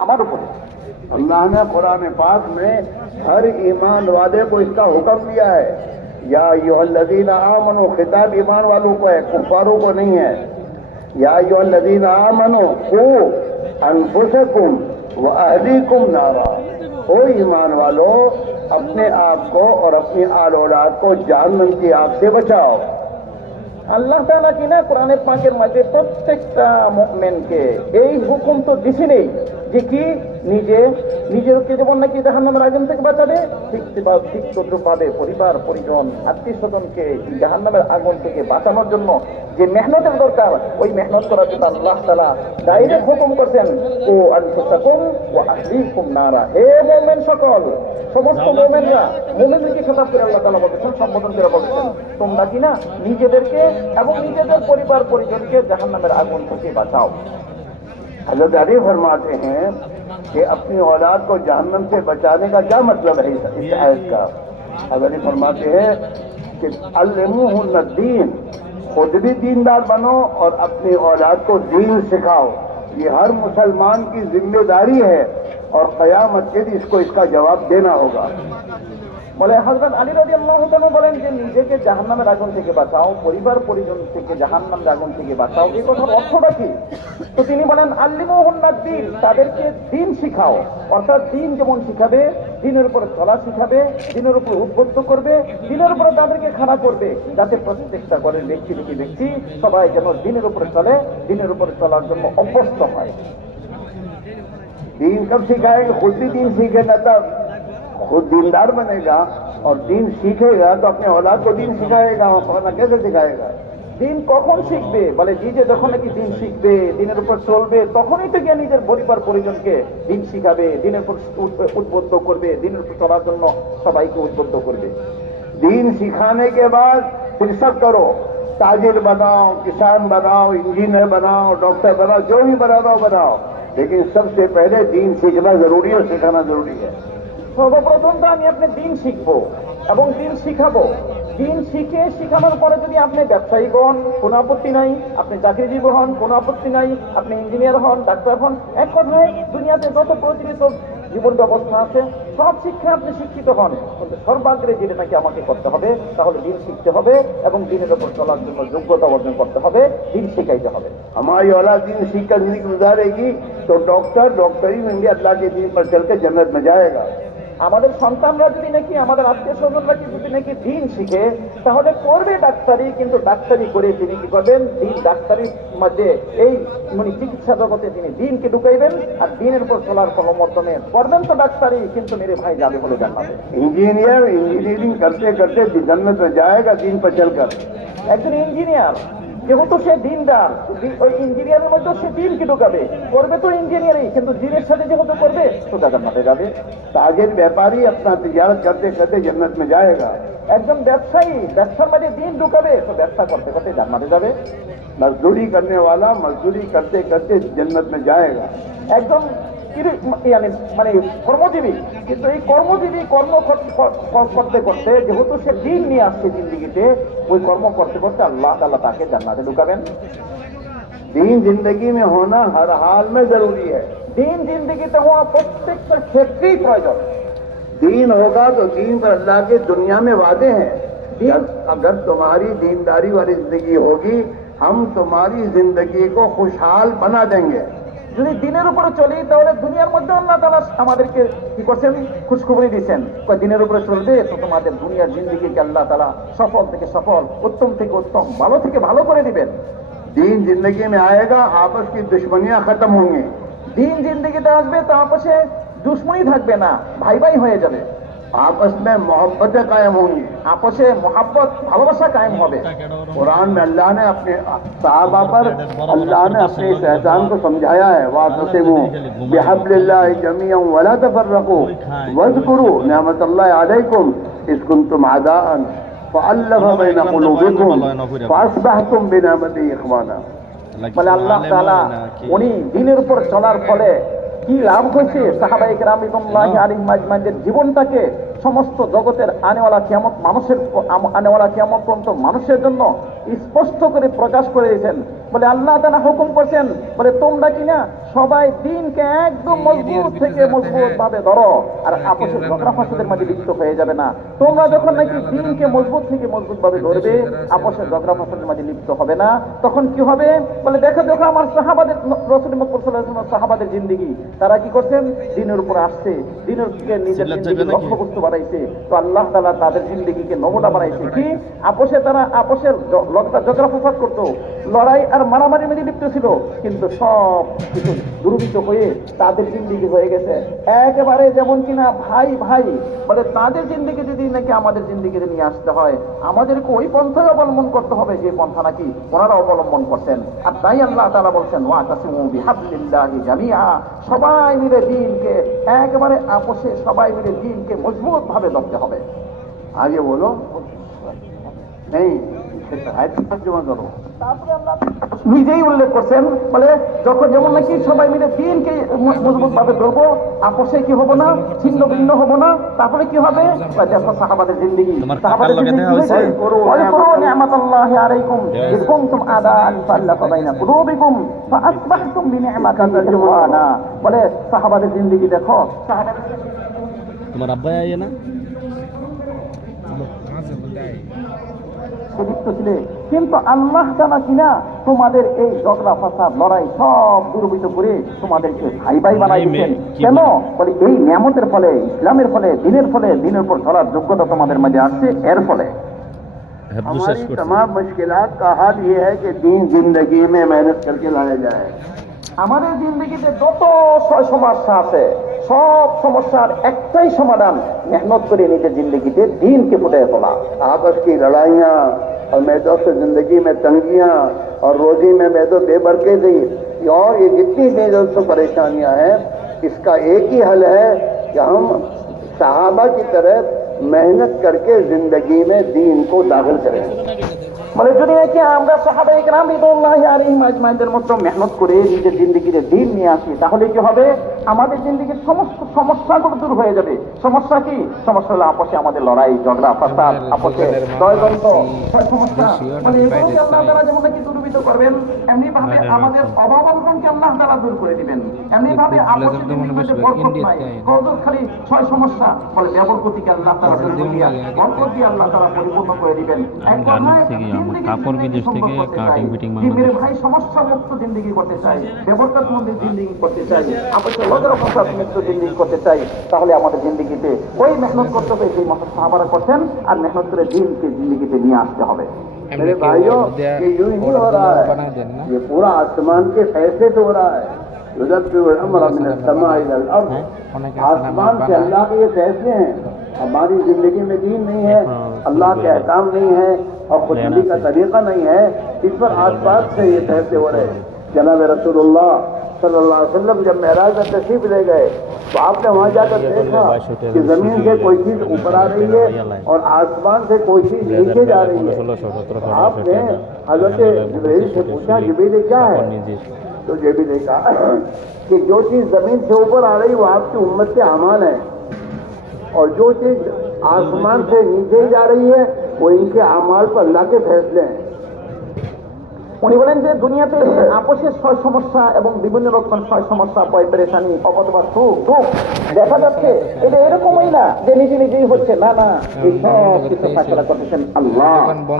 हमारे ऊपर अल्लाह ने कुरान पाक में हर ईमान वाले को इसका हुक्म दिया है। या अय्युहल्लज़ीना आमनू, खिताब ईमान वालों को है, कुफ्फारों को नहीं है। या अय्युहल्लज़ीना आमनू कू अनफुसकुम व अहलीकुम नारा, ओ ईमान वालों अपने आप को और अपनी आल औलाद को जहन्नम की आग से बचाओ। আল্লাহ তাআলা কিনা কোরআনে পাকের মধ্যে প্রত্যেকটা মুমিনকে এই হুকুম তো দিছেনই যে কি নিজেকে যেমন নাকি জাহান্নামের আগুন থেকে বাঁচাবে, ঠিক তদ্রুপভাবে পরিবার পরিজন আত্মীয় স্বজনকে জাহান্নামের আগুন থেকে বাঁচানোর জন্য যে মেহনতের দরকার, ওই মেহনত করার জন্য আল্লাহ তাআলা ডাইরেক্ট হুকুম করছেন ও আনফুসাকুম ওয়া আহলিকুম নারা। হে মুমিন সকল, সমস্ত মুমিনদেরকে খেতাব করে আল্লাহ তাআলা বলেছেন, সম্বোধন করে বলেছেন, তোমরা কিনা নিজেদেরকে এবং নিজেদের পরিবার পরিজনকে জাহান্নামের আগুন থেকে বাঁচাও। हज़रत अली फरमाते हैं कि अपनी औलाद को जहन्नम से बचाने का क्या मतलब है इस आयत का। हज़रत अली फरमाते हैं कि अल्लिमुहुन्न दीन, खुद भी दीनदार बनो और अपनी औलाद को दीन सिखाओ। ये हर मुसलमान की जिम्मेदारी है और क़यामत के दिन इसको इसका जवाब देना होगा। বলে হযরত আলী রাদিয়াল্লাহু তাআলা বলেন যে নিজেকে জাহান্নামের আগুন থেকে বাঁচাও, পরিবার পরিজন থেকে জাহান্নামের আগুন থেকে বাঁচাও। এই কথার অর্থটা কি? তো তিনি বলেন আল্লিমুহুন্নাদ দ্বীন, তাদেরকে দ্বীন শিখাও। অর্থাৎ দ্বীন যেমন শিখাবে, দ্বীনের উপরে চলা শিখাবে, দ্বীনের উপরে উদ্বুদ্ধ করবে, দ্বীনের উপরে তাদেরকে খাড়া করবে, যাতে প্রত্যেকটা ঘরের ব্যক্তি সবাই যেন দ্বীনের উপরে চলে, দ্বীনের উপরে চলার জন্য অভ্যস্ত হয়। दीन कब सिखाएंगे? खुद भी दीन सीखेगा तब खुद दीनदार बनेगा और दीन सीखेगा तो अपने औलाद को दीन सिखाएगा। वरना कैसे सिखाएगा? দিন কখন শিখবে? বলে যে যখন নাকি দিন শিখবে, দিনের উপর চলবে, তখনই তো গিয়ে নিজের পরিবার পরিজনকে দিন শিখাবে, দিনের উপর উদ্বুদ্ধ করবে, দিনের উপর চলার জন্য সবাইকে উদ্বুদ্ধ করবে। दीन सिखाने के बाद फिर सब करो, ताजिर बनाओ, किसान बनाओ, इंजीनियर बनाओ, डॉक्टर बनाओ, जो भी बनाना बनाओ, लेकिन सबसे पहले दीन सीखना जरूरी है, सिखाना जरूरी है। সর্বপ্রথম তো আমি আপনি দিন শিখবো এবং দিন শিখাবো। দিন শিখানোর পরে যদি আপনি ব্যবসায়ী হন কোনো আপত্তি নাই, আপনি চাকরিজীবী হন কোনো আপত্তি নাই, আপনি ইঞ্জিনিয়ার হন, ডাক্তার হন, এক কথায় দুনিয়াতে যত প্রচলিত জীবন ব্যবস্থা আছে সব শিক্ষা আপনি শিক্ষিত হন, কিন্তু সর্বাগ্রে যেটা নাকি আমাকে করতে হবে তাহলে দিন শিখতে হবে এবং দিনের উপর চলার জন্য যোগ্যতা অর্জন করতে হবে, দিন শিখাইতে হবে। हमारी औलाद दीन सीख कर जिंदगी गुजारेगी तो डॉक्टरी में भी अल्लाह के दीन पर चल के जन्नत में जाएगा। আমাদের সন্তানরা যদি নাকি, আমাদের আত্মীয় স্বজনরা যদি নাকি দিন শিখে তাহলে করবে ডাক্তারি, কিন্তু ডাক্তারি করে তিনি কি করবেন? দিন ডাক্তারির মধ্যে এই চিকিৎসা জগতে তিনি দিনকে ঢুকাইবেন আর দিনের উপর চলার মাধ্যমে করবেন তো ডাক্তারি, কিন্তু মেরে ভাই যাবে বলে জানাবে। इंजीनियरिंग करते करते जन्नत में जाएगा दीन पर चलकर। একজন ইঞ্জিনিয়ার যেহেতু সে দিনদার, ওই ইঞ্জিনিয়ারের মধ্যে সে দিনকে ঢুকাবে, করবে তো ইঞ্জিনিয়ারিং, কিন্তু দিনের সাথে যেহেতু করবে তো জান্নাতে যাবে। ताजिर व्यापारी अपना तिजारत करते करते जन्नत में जाएगा। একজন ব্যবসায়ী ব্যবসার মাঝে দিন ঢুকাবে তো ব্যবসা করতে করতে জান্নাতে যাবে। मजदूरी करने वाला मजदूरी करते करते जन्नत में जाएगा। একজন মানে কর্মজীবী, কিন্তু এই কর্মজীবী কর্ম করতে করতে যেহেতু সে দিন নিয়ে আসছে জিন্দিগিতে, ওই কর্ম করতে করতে আল্লাহ তাআলা তাকে জান্নাতে ঢুকাবেন। दीन जिंदगी में होना हर हाल में जरूरी है। দিন जिंदगीতে হওয়া প্রত্যেকটা ক্ষেত্রেই প্রয়োজন। दीन होगा तो दीन पर अल्लाह के दुनिया में वादे हैं। अगर तुम्हारी दीनदारी वाली जिंदगी होगी हम तुम्हारी जिंदगी को खुशहाल बना देंगे। যদি দিনের উপরে চলি তাহলে দুনিয়ার মধ্যে আল্লাহ তাআলা আমাদেরকে কি করছেন? খুশখবরি দিচ্ছেন, দিনের উপরে চলবে তো তোমাদের দুনিয়ার জিন্দেগিকে আল্লাহ তাআলা সফল থেকে সফল, উত্তম থেকে উত্তম, ভালো থেকে ভালো করে দিবেন। दीन जिंदगी में आएगा, आपस की दुश्मनियां खत्म होंगी। দিন জিন্দেগিতে আসবে তো आपसे দুশ্মনী থাকবে না, ভাই ভাই হয়ে যাবে। आपस में मोहब्बतें कायम होंगी, आपसे मोहब्बत भालोबासा कायम होबे। कुरान में अल्लाह ने अपने सहाबा पर अल्लाह ने अपने इस एहसान को समझाया है। वातसिमू बिहब्लिल्लाहि जमीअन वला तफर्रकू वज़कुरू निअमतल्लाहि अलैकुम इज़ कुंतुम अदाअन फअल्लफ़ बैन कुलूबिकुम फअस्बहतुम बिनिअमतिही इख़वाना। বলে আল্লাহ তাআলা উনি দিনের উপর চলার ফলে কি লাভ হয়েছে, সাহাবায়ে কেরাম রিদওয়ানুল্লাহি আলাইহিম আজমাইনের জীবনটাকে সমস্ত জগতের আনেওয়ালা কিয়ামত আনেওয়ালা কিয়ামত পর্যন্ত মানুষের জন্য স্পষ্ট করে প্রকাশ করে দিয়েছেন। বলে আল্লাহ তাআলা হুকুম করছেন, বলে তোমরা কিনা সবাই দিনকে একদম মজবুত থেকে মজবুত ভাবে ধরো, আর আপোষের ঝগড়া ফাসাদের মাঝে লিপ্ত হয়ে যাবে না। তোমরা যখন নাকি দিনকে মজবুত থেকে মজবুত ভাবে ধরবে, আপোষের ঝগড়া ফাসাদের মাঝে লিপ্ত হবে না, তখন কি হবে? বলে দেখো দেখো আমার সাহাবাদের, রাসূল মুহাম্মদ সাল্লাল্লাহু আলাইহি ওয়াসাল্লাম সাহাবাদের জিন্দেগি, তারা কি করছেন? দিনের উপর আসছে, দিনের দিকে নিজের জিন্দেগির লক্ষ্যবস্তু বানাইছে। তো আল্লাহ তাআলা তাদের জিন্দেগিকে নমুনা বানাইছে কি? তারা আপোষের ঝগড়া ফাসাদ করতো, লড়াই আর মারামারি মেরে লিপ্ত ছিল, কিন্তু সব কিছু দুর্বৃত্ত হয়ে তাদের জিন্দেগি হয়ে গেছে একেবারে যেমন কিনা ভাই ভাই। বলে তাদের জিন্দেগি যদি নাকি আমাদের জিন্দেগিতে নিয়ে আসতে হয়, আমাদেরকে ওই পন্থায় অবলম্বন করতে হবে যে পন্থা নাকি ওনারা অবলম্বন করছেন। আর তাই আল্লাহ তাআলা বলছেন, ওয়াতাসিমু বিহাবলিল্লাহি জামিআ, সবাই মিলে দিনকে একেবারে আপোষে সবাই মিলে দিনকে মজবুত ভাবে ধরতে হবে। आगे बोलो नहीं, आयत तर्जुमा करो। তারপরে আমরা নিজেই উল্লেখ করছেন, বলে যখন যেমন নাকি সবাই মিলে দিনকে মজবুত ভাবে ধরবো, আপোষে কি হবো না, ছিন্ন ভিন্ন হবো না, তারপরে কি হবে? দেখো সাহাবাদের জিন্দেগি, সাহাবাদের জিন্দেগি ওয়াজকুরু নি'মাতাল্লাহি আলাইকুম ইয কুনতুম আদাআন ফাআল্লাফা বাইনা কুলুবিকুম ফাআসবাহতুম বিনি'মাতিহি ইখওয়ানা। বলে সাহাবাদের জিন্দেগি দেখো, সাহাবাদের তোমার আব্বা আইয়ে না লিপ্ত ছিলে, কিন্তু আল্লাহ তাআলা কিনা তোমাদের এই ঝগড়া ফাসাদ লড়াই সব দূরীভূত করে তোমাদেরকে ভাই ভাই বানাই দিয়েছেন। কেন? বলে এই নিয়ামতের ফলে, ইসলামের ফলে, দিনের ফলে, দিনের উপর চলার যোগ্যতা তোমাদের মাঝে আসছে এর ফলে। हमारी तमाम मुश्किलात का हल ये है कि दीन जिंदगी में मेहनत करके लाया जाए। আমাদের জিন্দগিতে যত সমস্যা আছে, সব সমস্যার একটাই সমাধান, মেহনত করে নিজের জিন্দগিতে দিনকে ফুটিয়ে তোলা। आपस की लड़ाइयाँ और मैदों से जिंदगी में तंगियाँ और रोजी में मैदों बेबरकती और ये जितनी भी जो परेशानियाँ हैं, इसका एक ही हल है कि हम सहाबा की तरह मेहनत करके जिंदगी में दीन को दाखिल करें। মানে যদি নাকি আমরা সাহাবায়ে কেরাম রিদওয়ানুল্লাহি আলাইহিম আজমাইনদের মতো মেহনত করে নিজের জিন্দগিতে দিন নিয়ে আসি, তাহলে কি হবে? আমাদের জিন্দগির সমস্ত সমস্যাগুলো দূর হয়ে যাবে। সমস্যা কি? সমস্যা হলো আপোষে আমাদের লড়াই ঝগড়া ফাসাদ, আপোষে দ্বন্দ্ব, সমস্যা। মানে এগুলোকে আল্লাহ তাআলা যেমন নাকি দূরীভূত করবেন, এমনি ভাবে আমাদের অভাব অনটনকে আল্লাহ তাআলা দূর করে দিবেন। এমনি ভাবে আপোষের মধ্যে বরকত নাই, বরকত খালি ছয় সমস্যা, বলে বেবরকতিকে আল্লাহ তাআলা দূর করে দিয়া বরকত দিয়ে আল্লাহ তাআলা পরিপূর্ণ করে দিবেন। এক কথায় কাপড় বিদেশ থেকে কাটিং ফিটিং মেরে ভাই সমস্যা মুক্ত জিন্দগি করতে চাই, বেবরকত মন্দির জিন্দগি করতে চাই, আপোষে লজ্জা ফাসাদ মুক্ত জিন্দগি করতে চাই, তাহলে আমাদের জিন্দগিতে ওই মেহনত করতে হবে যে সাহাবারা করছেন, আর মেহনত করে দিনকে জিন্দগিতে নিয়ে আসতে হবে। मेरे भाइयों, ये यूं ही हो रहा है, ये पूरा आसमान के फैसले से हो रहा है। युदब्बिरुल अम्र मिन अस्समाइ इलल अर्द, आसमान से अल्लाह के ये फैसले हैं। हमारी जिंदगी में दीन नहीं है, अल्लाह के अहकाम नहीं है और खुशबू का तरीका नहीं है, इस पर आसपास से ये फैसले हो रहे हैं। जनाब रसूलुल्लाह सल्लल्लाहु अलैहि वसल्लम जब मेराज में तशरीफ ले गए, तो आपने वहाँ जाकर देखा कि जमीन से कोई चीज ऊपर आ रही है और आसमान से कोई चीज नीचे जा रही है। आपने हजरत जिब्रील से पूछा, जिब्रील क्या है? तो जिब्रील ने कहा कि जो चीज जमीन से ऊपर आ रही है वो आपकी उम्मत के अमाल है, और जो चीज आसमान से नीचे जा रही है वो इनके अमाल पर अल्लाह के फैसले हैं। উনি বলেন যে দুনিয়াতে আপোষের ছয় সমস্যা এবং বিভিন্ন রকমের ছয় সমস্যা, ভয় পেরেশানি, অথবা সুখ দুঃখ দেখা যাচ্ছে, এটা এরকমই না যে নিজে নিজেই হচ্ছে, না না, এই সব কিছু ফায়সালা করতেছেন আল্লাহ।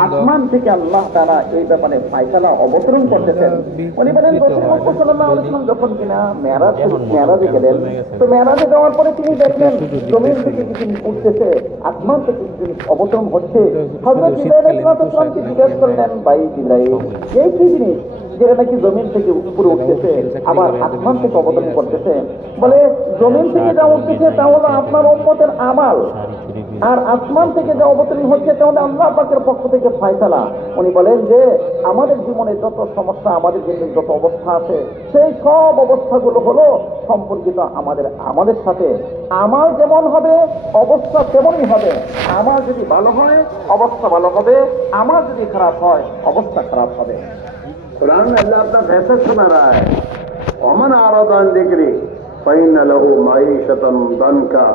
আসমান থেকে আল্লাহ তাআলা এই ব্যাপারে ফায়সালা অবতরণ করতেছেন। উনি বলেন রাসূল মুহাম্মদ সাল্লাল্লাহু আলাইহি ওয়াসাল্লাম যখন কিনা মেরাজে গেলেন, তো মেরাজে যাওয়ার পরে তিনি দেখলেন জমিন থেকে কিছু উঠতেছে, আসমান থেকে কিছু অবতরণ হচ্ছে। হযরত জিবরাইল আলাইহিস সালামকে জিজ্ঞেস করলেন, ভাই জিবরাইল, এই কি জিনিস যেটা নাকি জমিন থেকে উপরে উঠতেছে আবার আসমান থেকে অবতরণ করতেছে? বলে জমিন থেকে যা উঠতেছে তা হলো আপনার উম্মতের আমাল, আর আসমান থেকে যা অবতরণ হচ্ছে তা হলো আল্লাহ পাকের পক্ষ থেকে ফয়সালা। উনি বলেন যে আমাদের জীবনে যত সমস্যা, আমাদের জীবনে যত অবস্থা আছে, সেই সব অবস্থাগুলো হলো সম্পর্কিত আমাদের সাথে। আমাল যেমন হবে অবস্থা তেমনই হবে। আমার যদি ভালো হয় অবস্থা ভালো হবে, আমার যদি খারাপ হয় অবস্থা খারাপ হবে। कुरान में अल्लाह अपना फैसला सुना रहा है, वमन आरद अन जिक्री फइन्न लहू मईशतन दनका,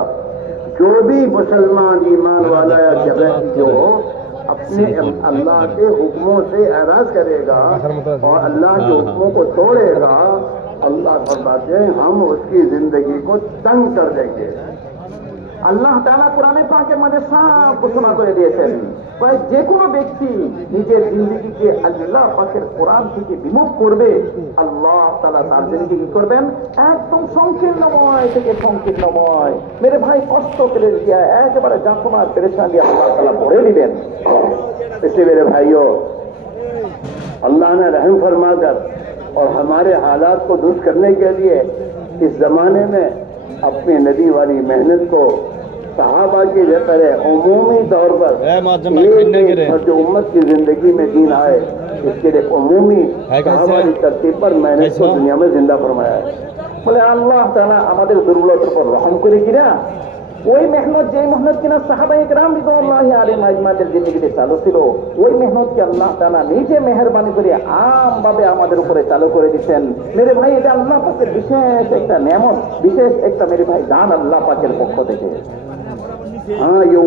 जो भी मुसलमान ईमान वाला या जगह जो अपने अल्लाह के हुक्मों से एराज करेगा और अल्लाह के हुक्मों को तोड़ेगा, अल्लाह फरमाते हैं हम उसकी जिंदगी को तंग कर देंगे। আল্লাহ তাআলা কোরআনে পাকের মধ্যে সাফ ঘোষণা করে দিয়েছেন, কয় যে কোনো ব্যক্তি নিজের জিন্দেগিকে আল্লাহ পাকের কোরআন থেকে বিমুখ করবে, আল্লাহ তাআলা তার জিন্দেগি কি করবেন, একদম সংকীর্ণময় থেকে সংকীর্ণময়, মেরে ভাই কষ্ট করে দিয়া একেবারে যন্ত্রণার পেরেশানি আল্লাহ তাআলা ভরে দিবেন। इसलिए मेरे भाइयों, अल्लाह ने रहम फरमाकर और हमारे हालात को दुरुस्त करने के लिए इस जमाने में अपनी नबी वाली मेहनत को सहाबा की तरह उमूमी तौर पर और जो उम्मत की जिंदगी में दीन आए, इसके लिए उमूमी सहाबा की तरतीब पर मेहनत को दुनिया में जिंदा फरमाया है। বলে আল্লাহ তাআলা আমাদের দুর্বলতার উপর রহম করে কিনা ওই মেহনত, যে মেহনত কিনা সাহাবায়ে কেরাম রিদওয়ানুল্লাহি আলাইহিম আজমাইনের জিন্দেগিতে চালু ছিল, ওই মেহনতকে আল্লাহ তাআলা নিজে মেহেরবানি করে আমভাবে আমাদের উপরে চালু করে দিচ্ছেন। মেরে ভাই, এটা আল্লাহ পাকের বিশেষ একটা নিয়ামত, বিশেষ একটা মেরে ভাই দান আল্লাহ পাকের পক্ষ থেকে। हाँ, ये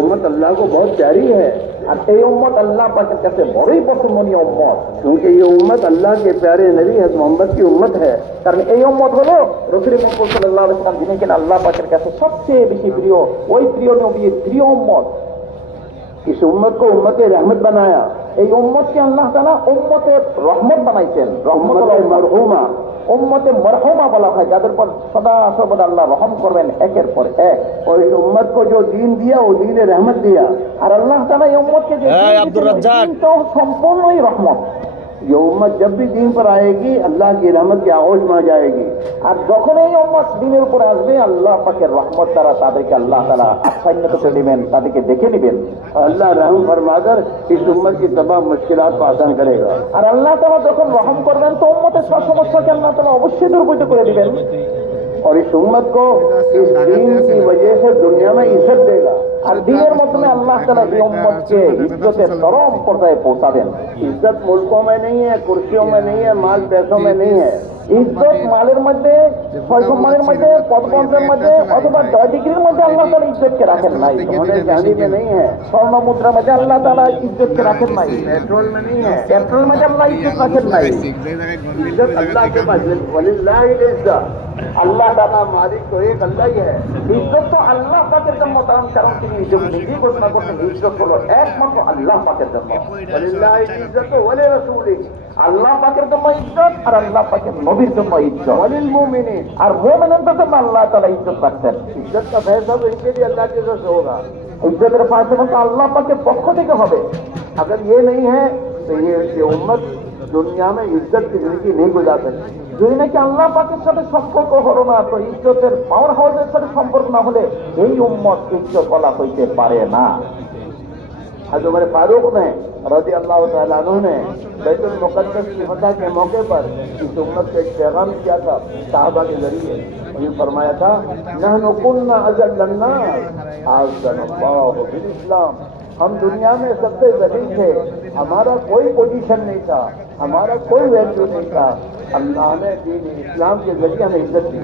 उम्मत अल्लाह को बहुत प्यारी है, আর এই উম্মত আল্লাহ পাকের কাছে বড়ই পছন্দনীয় উম্মত, क्योंकि ये उम्मत अल्लाह के प्यारे नबी हज़रत मोहम्मद की उम्मत है। কারণ এই উম্মত হলো রাসূল মুহাম্মদ সাল্লাল্লাহু আলাইহি ওয়াসাল্লাম, যিনি কিনা আল্লাহ পাকের কাছে সবচেয়ে বেশি প্রিয়, ওই প্রিয় নবীর প্রিয় উম্মত। इस उम्मत को उम्मत रहमत बनाया, এই উম্মতকে আল্লাহ তাআলা উম্মতের রহমত বানাইছেন। उम्मत मरहुमा, উম্মতে মরহুমা বলা হয়, যাদের পর সদা সর্বদা আল্লাহ রহম করবেন একের পর এক। और इस उम्मत को जो दीन दिया वो दीन रहमत दिया। আর আল্লাহ তাআলা এই উম্মতকে যে আব্দুর রাজ্জাক, দিনটা সম্পূর্ণই রহমত। ये उम्मत जब भी दीन पर आएगी अल्लाह की रहमत की आगोश में आ जाएगी। আর যখন এই উম্মত দিনের উপরে আসবে, আল্লাহ পাকের রহমত দ্বারা তাদেরকে আল্লাহ তাআলা আচ্ছান্বিত করে দিবেন, তাদেরকে দেখে নেবেন। अल्लाह रहम फरमाकर इस उम्मत की तमाम मुश्किलात को आसान करेगा। আর আল্লাহ তাআলা যখন রহম করবেন তো উম্মতের সব সমস্যাকে আল্লাহ তাআলা অবশ্যই দূরীভূত করে দিবেন। और इस उम्मत को इस दीन की वजह से दुनिया में इज्जत देगा। আর দিনের মাধ্যমে আল্লাহ তাআলা এই উম্মতকে ইজ্জতের চরম পর্যায়ে পৌঁছাবেন। इज्जत मुल्कों में नहीं है, कुर्सियों में नहीं है, माल पैसों में नहीं है। ইজ্জত মালের মধ্যে, ছয় সম্মানের মধ্যে, পদপঞ্চের মধ্যে অথবা 10 ডিগ্রির মধ্যে আল্লাহ তাআলা ইজ্জতকে রাখেন নাই। सोने चांदी में नहीं है, স্বর্ণ মুদ্রার মধ্যে আল্লাহ তাআলা ইজ্জতকে রাখেন নাই। पेट्रोल में नहीं है। পেট্রোলের মধ্যে আল্লাহ ইজ্জত রাখেন নাই। इज्जत अल्लाह के पास, वलिल्लाहि इज्जत, अल्लाह ताला मालिक तो एक अल्लाह ही है। ইজ্জত তো আল্লাহ পাকের জন্য, কারণ তিনি নিজেই ঘোষণা করছেন ইজ্জত হলো একমাত্র আল্লাহ পাকের জন্য। वलिल्लाहि इज्जत वली रसूली, আল্লাহ পাকের জন্য ইজ্জত আর আল্লাহ পাকের নবীর জন্য ইজ্জত। वलिल मोमिनीन, আর মুমিনদের জন্য আল্লাহ তাআলা ইজ্জত রাখছেন। इज्जत का फैसला तो इनके लिए अल्लाह की तरफ से होगा। ইজ্জতের ফয়সালা তো আল্লাহ পাকের পক্ষ থেকে হবে। अगर ये नहीं है तो ये उम्मत दुनिया में इज्जत की जिंदगी नहीं गुजार सकती। যদি নাকি আল্লাহ পাকের সাথে সম্পর্ক হলো না, তো ইজ্জতের পাওয়ার হাউসের সাথে সম্পর্ক না হলে এই উম্মত ইজ্জত বলা হইতে পারে না। हज़रत उमर फारूक ने रज़ी अल्लाह तआला अन्हु ने बैतुल मुक़द्दस की फतह के मौके पर इस उम्मत को एक पैगाम दिया था साहबा के जरिए। उन्हें फरमाया था, नहनु कुन्ना अज़ल्लन्नास आज़्ज़नल्लाहु बिल इस्लाम, हम दुनिया में सबसे ज़लील थे, हमारा कोई पोजीशन नहीं था, हमारा कोई वैल्यू नहीं था, अल्लाह ने दीन इस्लाम के जरिए हमें इज्जत दी।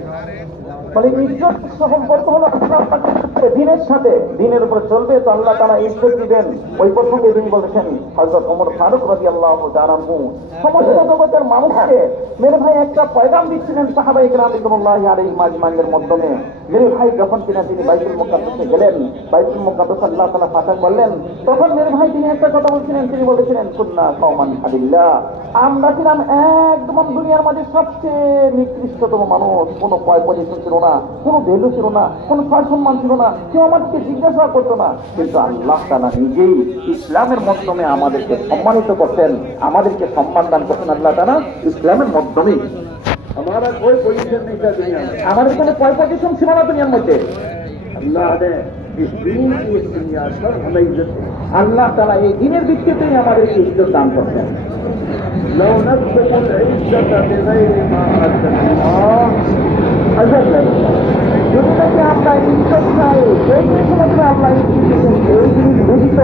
মানে ইজ্জত সম্পর্ক হলো আল্লাহ পাকের সাথে, দিনের সাথে। দিনের উপরে চলবে তো আল্লাহ তাআলা ইজ্জত দিবেন। ওই প্রসঙ্গে তিনি বলেছেন, হযরত ওমর ফারুক রাদিয়াল্লাহু তাআলা আনহু সমস্ত জগতের মানুষকে মেরে ভাই একটা পয়গাম দিচ্ছিলেন সাহাবায়ে কেরাম রিদওয়ানুল্লাহি আলাইহিম আজমাইনের মাধ্যমে। মেরে ভাই যখন কিনা তিনি বাইতুল মুকাদ্দাসে গেলেন, বাইতুল মুকাদ্দাস আল্লাহ তাআলা ফাতহ করলেন, তখন মেরে ভাই তিনি একটা কথা বলছিলেন। তিনি বলেছিলেন, কুন্না কওমান আলিল্লাহ, আমরা ছিলাম একদম দুনিয়ার মাঝে সবচেয়ে নিকৃষ্টতম মানুষ। কোনো পয় পজিশন ছিল না, কোনো ভ্যালু ছিল না, কোনো সম্মান ছিল না, কেউ আমাদেরকে জিজ্ঞাসা করতো না। কিন্তু আল্লাহ তাআলা নিজেই ইসলামের মাধ্যমে আমাদেরকে সম্মানিত করতেন, আমাদেরকে সম্মান দান করতেন আল্লাহ তাআলা ইসলামের মাধ্যমে। हमारा कोई पोजीशन नहीं था दुनिया में, আমাদের কোনো পয় পজিশন ছিল না দুনিয়ার মধ্যে। अल्लाह ने इस दीन की इस बुनियाद पर हमें इज्जत दी। আল্লাহ তাআলা এই দিনের ভিত্তিতেই আমাদেরকে ইজ্জত দান করতেন। لو نسبق العزة بغير ما أذن الله أذلنا। যদি নাকি আমরা ইজ্জত চাই, এই জিনিসের আল্লাহ ইজ্জত দিয়েছেন, এই জিনিস বুঝিত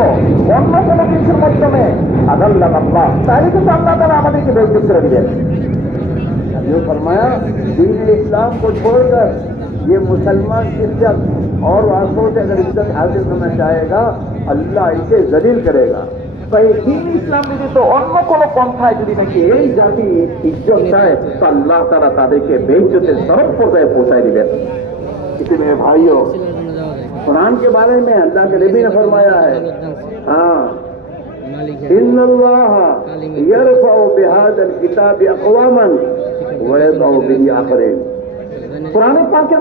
অন্য কোনো কিছুর মাধ্যমে আদাল্লাহ আল্লাহ, তাহলে কিন্তু আল্লাহ তাআলা আমাদেরকে বেইজ্জত করে দিবেন। जो फरमाया दीन इस्लाम को छोड़कर ये मुसलमान इज्जत और वास्तव से अगर इज्जत हासिल करना चाहेगा अल्लाह इसे जलील करेगा। তাই দিন ইসলাম ব্যতীত অন্য কোন পন্থায় যদি নাকি এই জাতি ইজ্জত চায় তো আল্লাহ তাআলা তাদেরকে বেইজ্জতের চরম পর্যায়ে পৌঁছায় দিবেন। इसलिए मेरे भाइयों, कुरान के बारे में अल्लाह के नबी ने फरमाया है, हाँ, इन्नल्लाह यरफउ बिहादल किताबि अक़वामन व यदउ बिही आखरीन। কোরআন পাকের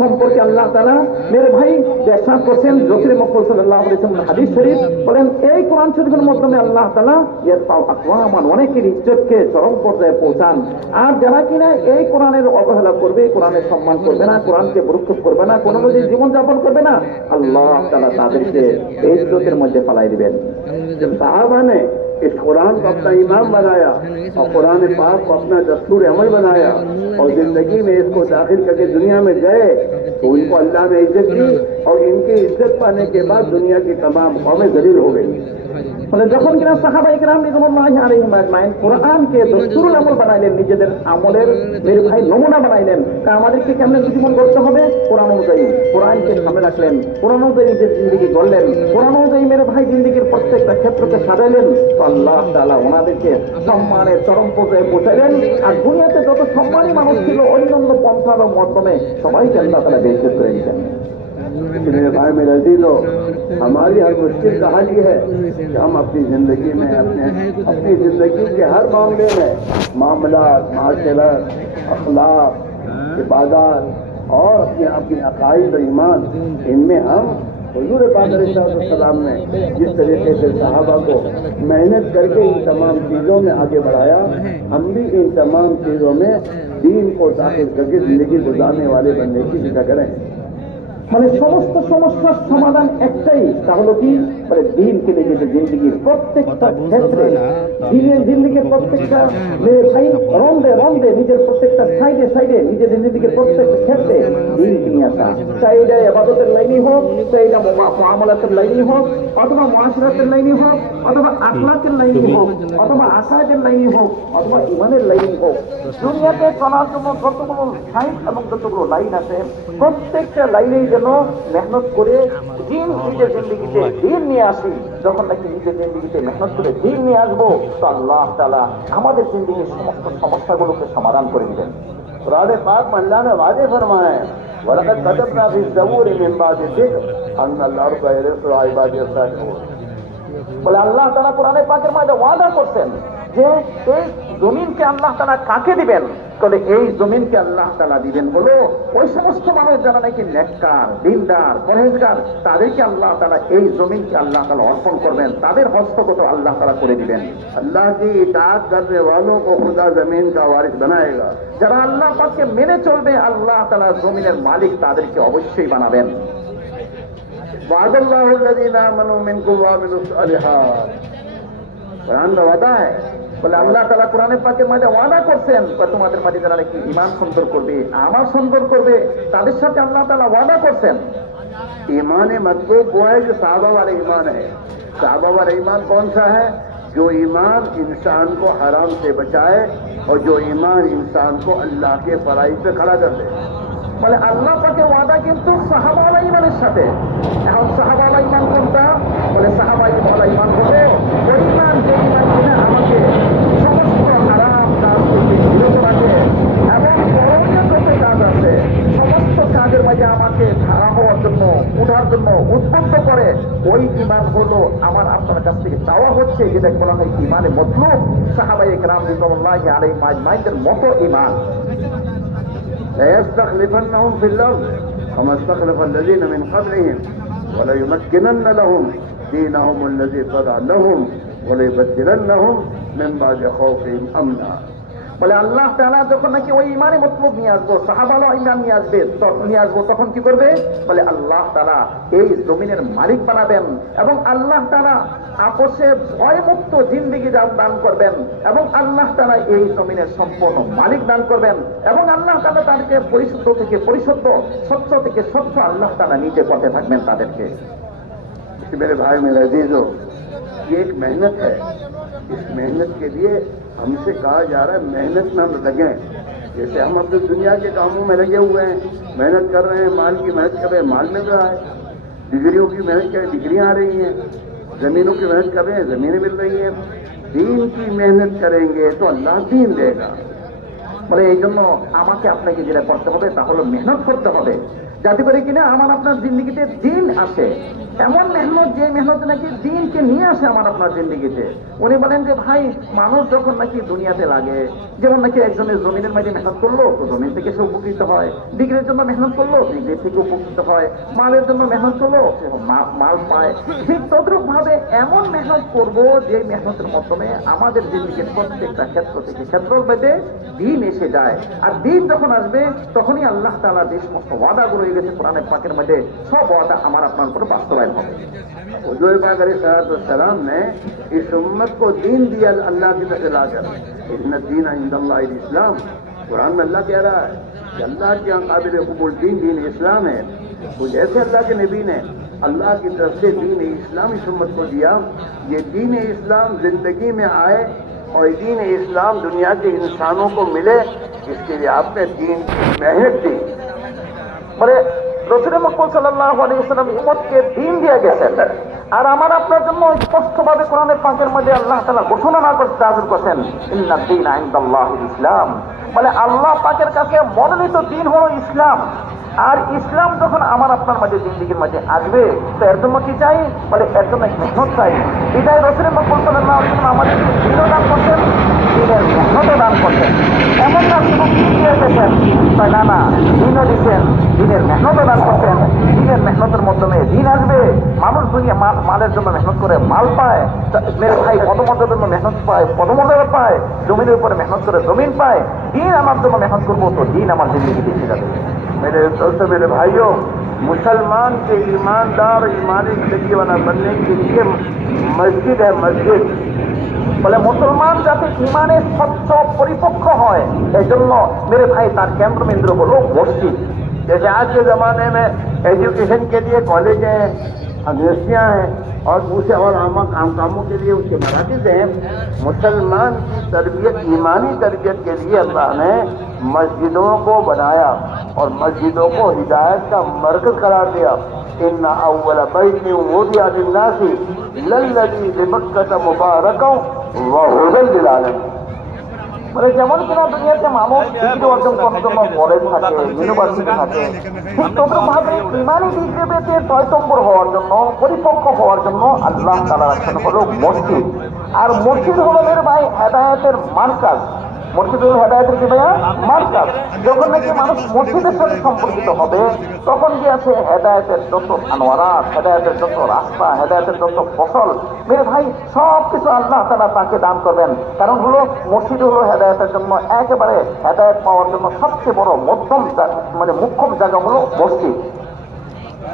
সম্পর্কে আল্লাহ তাআলা মেরে ভাই ইরশাদ করেছেন, রাসূল মুহাম্মদ সাল্লাল্লাহু আলাইহি ওয়াসাল্লাম হাদিস শরীফ বলেন, এই কোরআন শরীফের মাধ্যমে আল্লাহ তাআলা ইয়ারফাউ আকওয়ামান, অনেকের ইজ্জতকে চরম পর্যায়ে পৌঁছান। আর যারা কিনা এই কোরআনের অবহেলা করবে, কোরআনের সম্মান করবে না, কোরআনকে ভ্রুক্ষেপ করবে না, কোন অনুযায়ী জীবন যাপন করবে না, আল্লাহ তাআলা তাদেরকে ইজ্জতের মধ্যে ফেলাই দিবেন। जब साहबा ने इस कुरान को अपना इमाम बनाया और कुरान पाक को अपना दस्तूर अमल बनाया और जिंदगी में इसको दाखिल करके दुनिया में गए तो उनको अल्लाह ने इज्जत दी और इनकी इज्जत पाने के बाद दुनिया की तमाम कौमें जलील हो गई। মানে যখন কিনা সাহাবা ইকরাম রিদওয়ানুল্লাহি আলাইহিম আজমাইন কোরআনকে দস্তুরুল আমল বানাইলেন, নিজেদের আমলের মেরে ভাই নমুনা বানাইলেন, তা আমাদেরকে কেমন জীবন করতে হবে কোরআন অনুযায়ী, কোরআনকে সামনে রাখলেন, কোরআন অনুযায়ী নিজের জিন্দেগি গড়লেন, কোরআন অনুযায়ী মেরে ভাই জিন্দেগির প্রত্যেকটা ক্ষেত্রকে সাজাইলেন, তো আল্লাহ তাআলা ওনাদেরকে সম্মানের চরম পর্যায়ে পৌঁছাইলেন। আর দুনিয়াতে যত সম্মানী মানুষ ছিল অন্যান্য পন্থার মাধ্যমে সবাইকে আল্লাহ তাআলা বেইজ্জত করে দিতেন। मेरे भाई मेरे अजीजों, हमारी हर मुश्किल का हल ये है कि हम अपनी जिंदगी में अपनी जिंदगी के हर मामले में मामलात, माशरत, अखलाक, इबादत और अपनी अकाइद और ईमान, इनमें हम हुजूर पाक अलैहिस्सलाम ने जिस तरीके से सहाबा को मेहनत करके इन तमाम चीज़ों में आगे बढ़ाया, हम भी इन तमाम चीज़ों में दीन को दाखिल करके जिंदगी गुजारने वाले बनने की फिक्र करें। মানে সমস্ত সমস্যার সমাধান একটাই, তা হলো কি, মানে দিনকে নিজেদের জিন্দগির প্রত্যেকটা ক্ষেত্রে, দিনের জিন্দগির প্রত্যেকটা ভাই রন্দে রন্দে, নিজের প্রত্যেকটা সাইডে সাইডে, নিজেদের জিন্দগির প্রত্যেকটা ক্ষেত্রে দিনকে নিয়ে আসা। চাই এটা ইবাদতের লাইনই হোক, চাই এটা মুআমালাতের লাইনই হোক, অথবা মুআশরাতের লাইনই হোক, অথবা আখলাকের লাইনই হোক, অথবা আকায়েদের লাইনই হোক, অথবা ঈমানের লাইনই হোক। দুনিয়াতে চলার জন্য যতগুলো সাইড এবং যতগুলো লাইন আছে, প্রত্যেকটা লাইনেই যেন মেহনত করে দিন নিজের জিন্দগিতে দিন নিয়ে আসি। যখন নাকি নিজের জিন্দগিতে মেহনত করে দিন নিয়ে আসবো, তো আল্লাহ তাআলা আমাদের জিন্দগির সমস্ত সমস্যাগুলোকে সমাধান করে দিবেন। कुरान पाक में अल्लाह ने वादे फरमाए हैं, वलक़द कतबना फ़ी ज़बूर मिन बादि ज़िक्र अन्नल अर्ज़ यरिथुहा इबादी सालिहून। বলে আল্লাহ তাআলা কোরআনে পাকের মধ্যে ওয়াদা করছেন যে এই জমিনকে আল্লাহ তাআলা কাকে দিবেন, বলে এই জমিনকে আল্লাহ তাআলা দিবেন হলো ওই সমস্ত মানুষ যারা নাকি নেককার, দিনদার, পরহেজগার, তাদেরকে আল্লাহ তাআলা এই জমিনকে আল্লাহ তাআলা অর্পণ করবেন, তাদের হস্তগত আল্লাহ তাআলা করে দিবেন। अल्लाह की इताअत करने वालों को खुदा जमीन का वारिस बनाएगा। যারা আল্লাহ পাককে মেনে চলবে, আল্লাহ তাআলা জমিনের মালিক তাদেরকে অবশ্যই বানাবেন। वादल्लाहु अल्लज़ीना आमनू मिनकुम व अमिलुस सालिहात। कुरान का वादा है, বলে আল্লাহ তাআলা কোরআনে পাকের মধ্যে ওয়াদা করছেন, তোমাদের মাঝে যারা নাকি ঈমান সুন্দর করবে, আমল সুন্দর করবে, তাদের সাথে আল্লাহ তাআলা ওয়াদা করছেন। ईमान मतलूब वो है जो साहबा वाला ईमान है। साहबा वाला ईमान कौन सा है? जो ईमान इंसान को हराम से बचाए और जो ईमान इंसान को अल्लाह के फराइज पे खड़ा कर दे। বলে আল্লাহ পাকের ওয়াদা কিন্তু সাহাবা ওয়ালা ঈমানের সাথে। এখন সাহাবা ওয়ালা ঈমান কোনটা? বলে সাহাবা ওয়ালা ঈমান হলো ওই ঈমান যে ঈমান কিনা আমাকে সমস্ত হারাম কাজ থেকে বিরত রাখে এবং করণীয় যত কাজ আছে সমস্ত কাজের মাঝে আমাকে ধারা হওয়ার জন্য, উঠার জন্য উদ্বুদ্ধ করে। ওই ঈমান হলো আমার আপনার কাছ থেকে চাওয়া হচ্ছে, যেটা বলা হয় ঈমানে মতলুব। সাহাবায়ে কেরাম রিদওয়ানুল্লাহি আলাইহিম আজমাইনের মতো ঈমান। ليستخلفنهم في الأرض كما استخلف الذين من قبلهم وليمكنن لهم دينهم الذي ارتضى لهم وليبدلنهم من بعد خوفهم أمنا। বলে আল্লাহ তাআলা যখন নাকি ওই ঈমানে মতলুব নিয়ে আসবো, সাহাবারা ঈমান নিয়ে আসবো, তখন কি করবে? বলে আল্লাহ তাআলা এই জমিনের মালিক বানাবেন এবং আল্লাহ তাআলা আপোষে ভয়মুক্ত জিন্দেগি দান করবেন এবং আল্লাহ তাআলা এই জমিনের সম্পূর্ণ মালিক দান করবেন এবং আল্লাহ তাআলা তাদেরকে পরিশুদ্ধ থেকে পরিশুদ্ধ, স্বচ্ছ থেকে স্বচ্ছ আল্লাহ তাআলা নিজে পথে থাকবেন তাদেরকে। मेरे भाई मेरे अजीजों, ये एक मेहनत है। इस मेहनत के लिए हमसे कहा जा रहा है मेहनत में हम लगें। जैसे हम अपनी दुनिया के कामों में लगे हुए हैं, मेहनत कर रहे हैं, माल की मेहनत कर रहे हैं, माल मिल रहा है, डिग्रियों की मेहनत कर डिग्रियां आ रही हैं, जमीनों की मेहनत कर रहे हैं, जमीनें मिल रही हैं। दीन की मेहनत करेंगे तो अल्लाह दीन देगा। বলে এই জন্য আমাকে আপনাকে যেটা করতে হবে তা হলো মেহনত করতে হবে, যাতে করে কিনা আমার আপনার জিন্দিগিতে দিন আসে। এমন মেহনত যে মেহনত নাকি দিনকে নিয়ে আসে আমার আপনার জিন্দিগিতে। উনি বলেন যে ভাই, মানুষ যখন নাকি দুনিয়াতে লাগে, যেমন নাকি একজনের জমিনের মাঝে মেহনত করলো তো জমিন থেকে সে উপকৃত হয়, ডিগ্রির জন্য মেহনত করলো ডিগ্রি থেকে উপকৃত হয়, মালের জন্য মেহনত করলো সে মাল পায়। ঠিক তদ্রুপ ভাবে এমন মেহনত করবো যে মেহনতের মাধ্যমে আমাদের জিন্দিগির প্রত্যেকটা ক্ষেত্র থেকে ক্ষেত্র বেঁধে দিন এসে যায়। আর দিন যখন আসবে তখনই আল্লাহ তাআলা যে সমস্ত ওয়াদাগুলো রয়ে গেছে কোরআনের পাকের মধ্যে সব ওয়াদা আমার আপনার উপর বাস্তবায়ন হবে। हुजूर पाक अलैहिस्सलाम ने इस उम्मत को दीन दिया अल्लाह की तरफ से लाकर। इन्न दीन इंदल्लाह इस्लाम, कुरान में अल्लाह कह रहा है कि अल्लाह के यहाँ काबिल कबूल दीन दीन इस्लाम है। तो जैसे अल्लाह के नबी ने अल्लाह की तरफ से दीन इस्लाम इस उम्मत को दिया, ये दीन इस्लाम जिंदगी में आए और दीन इस्लाम दुनिया के इंसानों को मिले, इसके लिए आपने दीन की मेहनत दी। বলে রাসূল মুহাম্মদ সাল্লাল্লাহু আলাইহি ওয়াসাল্লাম উম্মতকে দ্বীন দিয়ে গেছেন, আর আমার আপনার জন্য স্পষ্টভাবে কোরআনের পাকের মধ্যে আল্লাহ তাআলা ঘোষণা না করতে নাযিল করেছেন ইন্না দীনা ইনদাল্লাহিল ইসলাম। বলে আল্লাহ পাকের কাছে মনোনীত দ্বীন হলো ইসলাম। আর ইসলাম যখন আমার আপনার মাঝে জিন্দেগির মাঝে আসবে তো এর জন্য কি চাই? বলে এর জন্য মেহনত চাই। এটাই রাসূল মুহাম্মদ সাল্লাল্লাহু আলাইহি ওয়াসাল্লাম আমাদেরকে দ্বীনও দান করছেন, দ্বীনের মেহনতও দান করছেন। এমন না শুধু দ্বীন দিয়ে গেছেন, তাই না, না, দ্বীনও দিচ্ছেন, দ্বীনের মেহনতও দান করছেন। দ্বীনের মেহনতের মাধ্যমে দিন আসবে, মানুষ দুনিয়া মালের জন্য মেহনত করে মাল পায়, মেরে ভাই পদমর্যাদার জন্য মেহনত পায়, পদমর্যাদা পায়, জমিনের উপরে মেহনত করে জমিন পায়। দিন আমার জন্য মেহনত করবো তো দিন আমার জিন্দেগি এসে যাবে। मेरे दोस्तों, मेरे भाइयों, मुसलमान के ईमानदार ईमानी जिंदगी वाला बनने के लिए मस्जिद है, मस्जिद। বলে মুসলমান যাতে ইমানে স্বচ্ছ পরিপক্ক হয় এই জন্য মেরে ভাই তার কেন্দ্রবিন্দু হলো মসজিদ। जैसे आज के जमाने में एजुकेशन के लिए कॉलेज हैं, यूनिवर्सिटियाँ हैं और दूसरे और आम कामों के लिए उसके मराकज़ हैं, मुसलमान की तरबियत, ईमानी तरबियत के लिए अल्लाह ने मस्जिदों को बनाया और मस्जिदों को हिदायत का मरकज करार दिया। इन्ना अव्वल बैतिन वुदिअ लिन्नासि लल्लज़ी बिबक्कत मुबारकन व हुदल लिलआलमीन। মানে যেমন কিনা দুনিয়াতে মানুষ ডিগ্রি অর্জন করার জন্য কলেজ থাকে, ইউনিভার্সিটি থাকে, ঠিক তদ্রুপভাবে ইমানি ডিগ্রিতে টয়টম্বর হওয়ার জন্য, পরিপক্ক হওয়ার জন্য আল্লাহ তাআলা রাখছেন হলো মসজিদ। আর মসজিদ হলো মেরে ভাই হেদায়েতের মার্কাজ। মসজিদ হলো হেদায়েতের কি ভাইয়া? মার্কাজ। যখন নাকি মানুষ মসজিদের সাথে সম্পর্কিত হবে তখন কি আছে হেদায়েতের যত আনোয়ারাত, হেদায়েতের যত রাস্তা, হেদায়েতের যত ফসল মেরে ভাই সব কিছু আল্লাহ তাআলা তাকে দান করবেন। কারণ হলো মসজিদ হলো হেদায়েতের জন্য একেবারে হেদায়েত পাওয়ার জন্য সবচেয়ে বড় মধ্যম মানে মুখ্যম জায়গা হলো মসজিদ।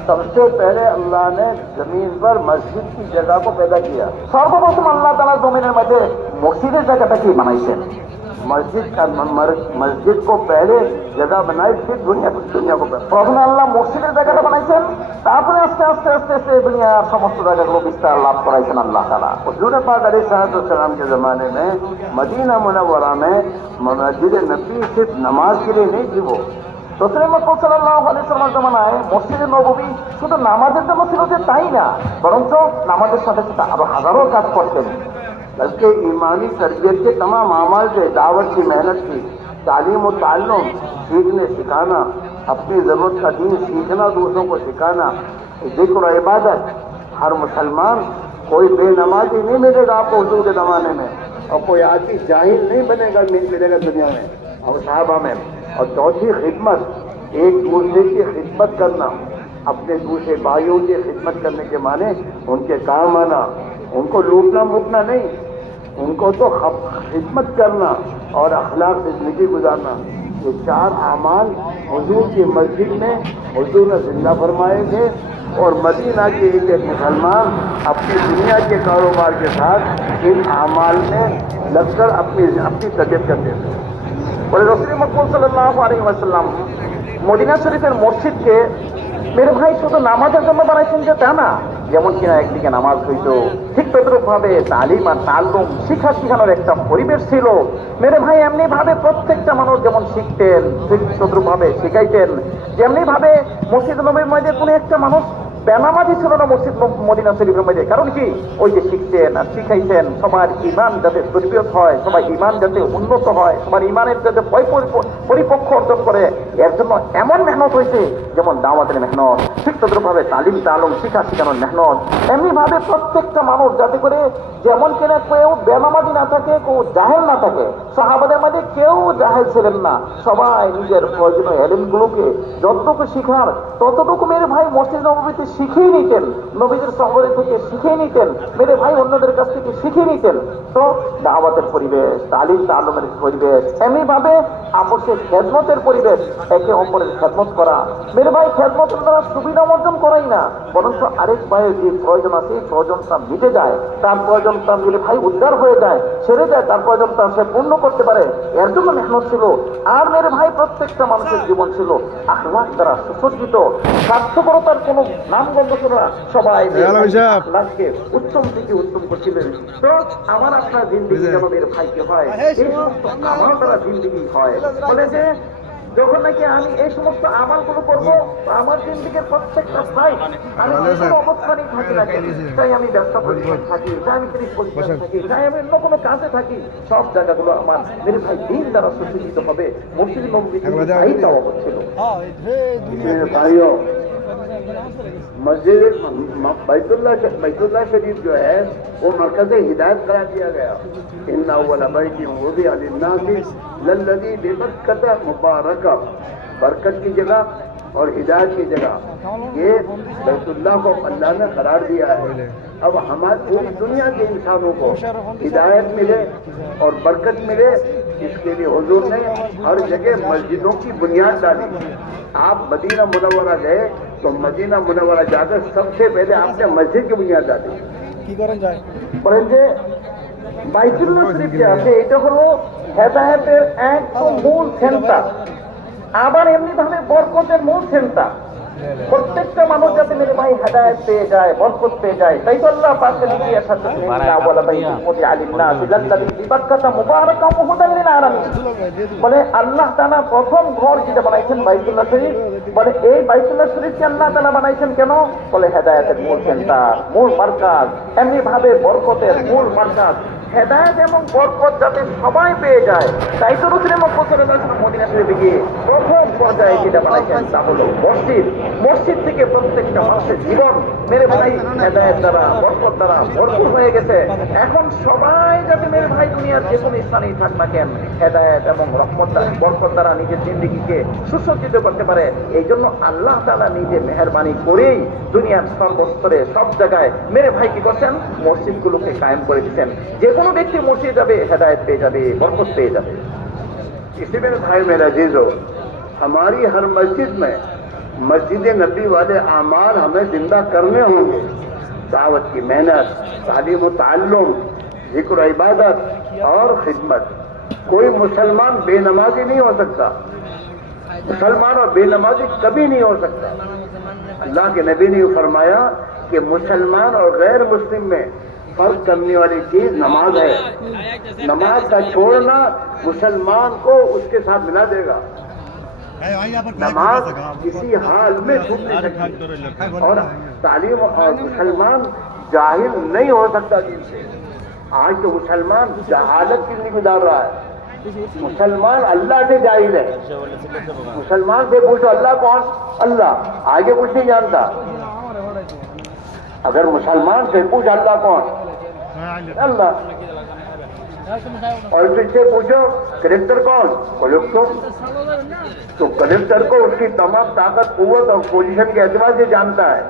सबसे पहले अल्लाह ने जमीन पर मस्जिद की जगह को पैदा किया। সর্বপ্রথম আল্লাহ তাআলা জমিনের মধ্যে মসজিদের জায়গাটা কি বানাইছেন? मस्जिद को पहले जगह बनाई, फिर दुनिया को প্রথমে আল্লাহ মসজিদের জায়গাটা বানাইছেন, তারপরে আস্তে আস্তে আস্তে আস্তে দুনিয়ার সমস্ত জায়গাগুলো বিস্তার লাভ করাইছেন আল্লাহ তাআলা। हुजूर पाक अलैहिस्सलाम के ज़माने में मदीना मुनव्वरा में मस्जिद नबी सिर्फ नमाज के लिए नहीं थी, वो রাসূল মুহাম্মদ সাল্লাল্লাহু আলাইহি ওয়াসাল্লামের জামানায় মসজিদে নববী শুধু নামাজের জন্য ছিল যে তাই না, বরঞ্চ নামাজের সাথে সাথে আরো হাজারো কাজ করতেন। बल्कि ईमानी तरबियत के तमाम अमाल थे, दावत की मेहनत थी, तालीम और ताल्लुम, सीखने सिखाना, अपनी ज़रूरत का दीन सीखना, दूसरों को सिखाना, ज़िक्र और इबादत। हर मुसलमान, कोई बेनमाजी नहीं मिलेगा आपको हुजूर के ज़माने में, और कोई आदमी जाहिल नहीं मिलेगा दुनिया में और सहाबा में। और चौथी खिदमत, एक दूसरे की खिदमत करना, अपने दूसरे भाइयों की खिदमत करने के माने उनके काम आना, उनको लूटना मुटना नहीं, उनको तो खिदमत करना और अखलाक से जिंदगी गुजारना। ये चार अमाल हुजूर की मस्जिद में हुजूर ने जिंदा फरमाए थे, और मदीना के एक एक मुसलमान अपनी दुनिया के कारोबार के साथ इन अमाल में लगकर अपनी तबीयत करते थे। বলে রাসূল মুহাম্মদ সাল্লাল্লাহু আলাইহি ওয়াসাল্লাম মদিনা শরীফের মসজিদকে মেরে ভাই শুধু নামাজের জন্য বানাইছেন যে তা না, যেমন কিনা একদিকে নামাজ হইতো, ঠিক তদ্রুপ ভাবে তালিম আর তাল্লুম শিখানোর একটা পরিবেশ ছিল। মেরে ভাই এমনি ভাবে প্রত্যেকটা মানুষ যেমন শিখতেন, ঠিক তদ্রুপ ভাবে শিখাইতেন। যেমনি ভাবে মসজিদ নবীর মধ্যে কোনো একটা মানুষ বেনামাজি ছিল না মসজিদ মদিনা শরীফের মধ্যে। কারণ কি, ওই যে শিখতেন আর শিখাইতেন, সবার ইমান যাতে তরবিয়ত হয়, সবার ইমান যাতে উন্নত হয়, সবার ইমানের যাতে পরিপক্ষ অর্জন করে, এর জন্য এমন মেহনত হয়েছে, যেমন দাওয়াতের মেহনত, ঠিক তদ্রুপভাবে তালিম তালুম শিখানোর মেহনত। এমনি ভাবে প্রত্যেকটা মানুষ যাতে করে যেমন কিনা কেউ বেনামাজি না থাকে, কেউ জাহেল না থাকে। সাহাবাদের মধ্যে কেউ জাহেল ছিলেন না, সবাই নিজের প্রয়োজনীয় এলেমগুলোকে যতটুকু শিখার ততটুকু মেরে ভাই মসজিদ নববীতে শিখিয়ে নিতেন, নবীদের শহরে থেকে শিখিয়ে নিতেন, মেরে ভাই অন্যদের কাছ থেকে শিখিয়ে নিতেন। তো দাওয়াতের পরিবেশ, তালিম তালুমের পরিবেশ, এমনি ভাবে আপসের খেদমতের পরিবেশ, একে অপরের খেদমত করা। মেরে ভাই খেদমতের দ্বারা সুবিধা অর্জন করাই না, বরঞ্চ আরেক ভাইয়ের যে প্রয়োজন আছে এই প্রয়োজনটা মিটে যায়, তার প্রয়োজনটা মিলে ভাই উদ্ধার হয়ে যায়, ছেড়ে যায়, তার প্রয়োজনটা সে পূর্ণ করতে পারে, এর জন্য মেহনত ছিল। আর মেরে ভাই প্রত্যেকটা মানুষের জীবন ছিল আখলাক দ্বারা সুসজ্জিত, স্বার্থপরতার কোনো নামগন্ধ ছিল না, সবাই আখলাককে উত্তম থেকে উত্তম করছিলেন। তো আমার আপনার জিন্দিগি যেন মেরে ভাইকে হয়, এই সমস্ত আমার দ্বারা জিন্দিগি হয়। বলে যে যখন নাকি আমি এই সমস্ত আমালগুলো করবো, আমার জিন্দিগির প্রত্যেকটা সাইড আমি কোনো অবস্থানেই থাকি না কেন, চাই আমি ব্যবসা প্রতিষ্ঠান থাকি, চাই আমি কৃষি প্রতিষ্ঠান থাকি, চাই আমি অন্য কোনো কাজে থাকি, সব জায়গাগুলো আমার মেরে ভাই দিন দ্বারা সুসজ্জিত হবে। মসজিদ নববীতে এই দাওয়া ছিল। भाइयों, मस्जिद बैतुल्लाह शरीफ जो है वो मरकज हिदायत करार दिया गया। इन्ना अव्वला बैतिन वुदिअ लिन्नासि लल्लज़ी बिबरकत मुबारक, बरकत की जगह और हिदायत की जगह ये बैतुल्लाह को अल्लाह ने करार दिया है। अब हमारी पूरी दुनिया के इंसानों को हिदायत मिले और बरकत मिले, इसके लिए हुजूर ने हर जगह मस्जिदों की बुनियाद डाली। आप मदीना मुनव्वरा गए तो मदीना मुनव्वरा जाकर सबसे पहले आपने मस्जिद की बुनियाद डाली। বলেন যে বাইতুল্লাহ শরীফ যে আছে এটা হলো হেদায়েতের একদম মূল সেন্টার, আবার এমনি ভাবে বরকতের মূল সেন্টার। প্রত্যেকটা মানুষ যাতে মেরে ভাই হেদায়েত পেয়ে যায়, বরকত পেয়ে যায়, তাই তো আল্লাহ পাকের নিয়ে সাথে বলে আল্লাহ তাআলা প্রথম ঘর যেটা বানাইছেন বাইতুল্লাহ শরীফ, বলে এই বাইতুল্লাহ শরীফকে আল্লাহ তাআলা বানাইছেন কেন? বলে হেদায়েতের মূল সেন্টার, মূল মার্কাজ, এমনি ভাবে বরকতের মূল মার্কাজ। হেদায়েত এবং বরকত যাতে সবাই পেয়ে যায়, তাই তো রাসূল মুহাম্মদ সাল্লাল্লাহু আলাইহি ওয়াসাল্লাম মদিনা শরীফে গিয়ে প্রথম পর্যায়ে যেটা বানাইছেন তা হলো মসজিদ। মসজিদ থেকে প্রত্যেকটা মানুষের জীবন মেরে ভাই হেদায়েত দ্বারা, বরকত দ্বারা ভরপুর হয়ে গেছে। এখন সবাই যাতে মেরে ভাই দুনিয়ার যে কোনো স্থানেই থাক না কেন, হেদায়েত এবং রহমত দ্বারা, বরকত দ্বারা নিজের জিন্দেগিকে সুসজ্জিত করতে পারে। এই জন্য আল্লাহ তাআলা নিজে মেহেরবানি করেই দুনিয়ার সর্বস্তরে সব জায়গায় মেরে ভাই কি করছেন, মসজিদগুলোকে কায়েম করে দিচ্ছেন। যে কোনো ব্যক্তি মসজিদে যাবে হেদায়েত পেয়ে যাবে, বরকত পেয়ে যাবে। इसी में भाई मेरा अजीजों, हमारी हर मस्जिद में मस्जिद नबी वाले आमाल हमें जिंदा करने होंगे। दावत की मेहनत, तालीम व ताल्लुम, जिक्र इबादत और खिदमत। कोई मुसलमान बेनमाजी नहीं हो सकता, मुसलमान और बेनमाजी कभी नहीं हो सकता। अल्लाह के नबी ने फरमाया कि मुसलमान और गैर मुस्लिम में फर्क करने वाली चीज नमाज है। नमाज का छोड़ना मुसलमान को उसके साथ मिला देगा। नमाज किसी हाल में छूट नहीं सकती, और तालीम और मुसलमान जाहिल नहीं हो सकता दिन से। आज तो मुसलमान जहालत की जिंदगी गुजार रहा है। मुसलमान अल्लाह से जाहिल है। मुसलमान से पूछो अल्लाह कौन, अल्लाह, आगे कुछ नहीं जानता। अगर मुसलमान से पूछ अल्लाह कौन, अल्लाह, और फिर पूछो कलेक्टर कौन, कलेक्टर, तो कलेक्टर को उसकी तमाम ताकत, कुव्वत और पोजीशन के एतबार से जानता है,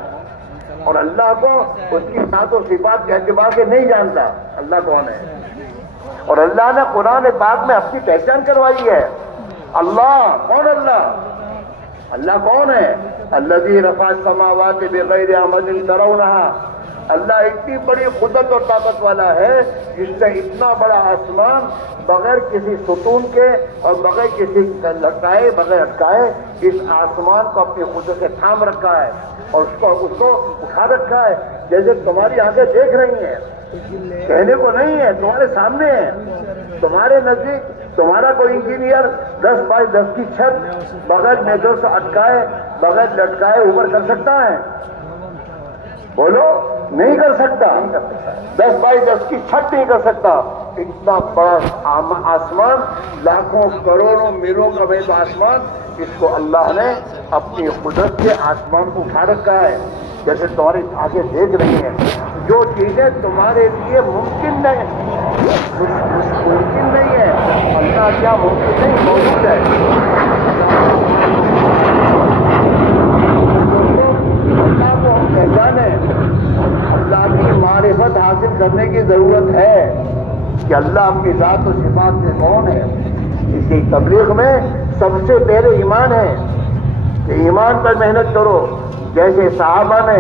और अल्लाह को उसकी सात और सिफात के एतबार से नहीं जानता अल्लाह कौन है। और अल्लाह ने कुरान पाक में अपनी पहचान करवाई है। अल्लाह कौन, अल्लाह, अल्लाह कौन है? अल्लज़ी रफ़अ अस्समावाति बिग़ैरि अमदिन तरौनहा अल्लाह इतनी बड़ी कुदरत और ताकत वाला है जिसने इतना बड़ा आसमान बगैर किसी सुतून के और बगैर किसी लटकाए बगैर अटकाए इस आसमान को अपनी कुदरत से थाम रखा है और उसको उठा रखा है। जैसे तुम्हारी आंखें देख रही हैं, कहने को नहीं है, तुम्हारे सामने है, तुम्हारे नजदीक। तुम्हारा कोई इंजीनियर 10 बाई 10 की छत बगैर मेजर से अटकाए बगैर लटकाए ऊपर कर सकता है? बोलो, नहीं कर सकता। 10 बाई 10 की छत नहीं कर सकता। इतना बड़ा आसमान, लाखों करोड़ों मीलों का वही आसमान, इसको अल्लाह ने अपनी कुदरत से आसमान को उठा रखा है। जैसे तुम्हारी आंखें देख रही हैं, जो चीजें तुम्हारे लिए मुमकिन नहीं है, अल्लाह क्या मुमकिन नहीं मौजूद है। अल्लाह को हम पहचाने, अल्लाह की मारिफत हासिल करने की जरूरत है कि अल्लाह अपनी जात और सिफात में कौन है। इसकी तबलीग में सबसे पहले ईमान है कि ईमान पर मेहनत करो। जैसे सहाबा ने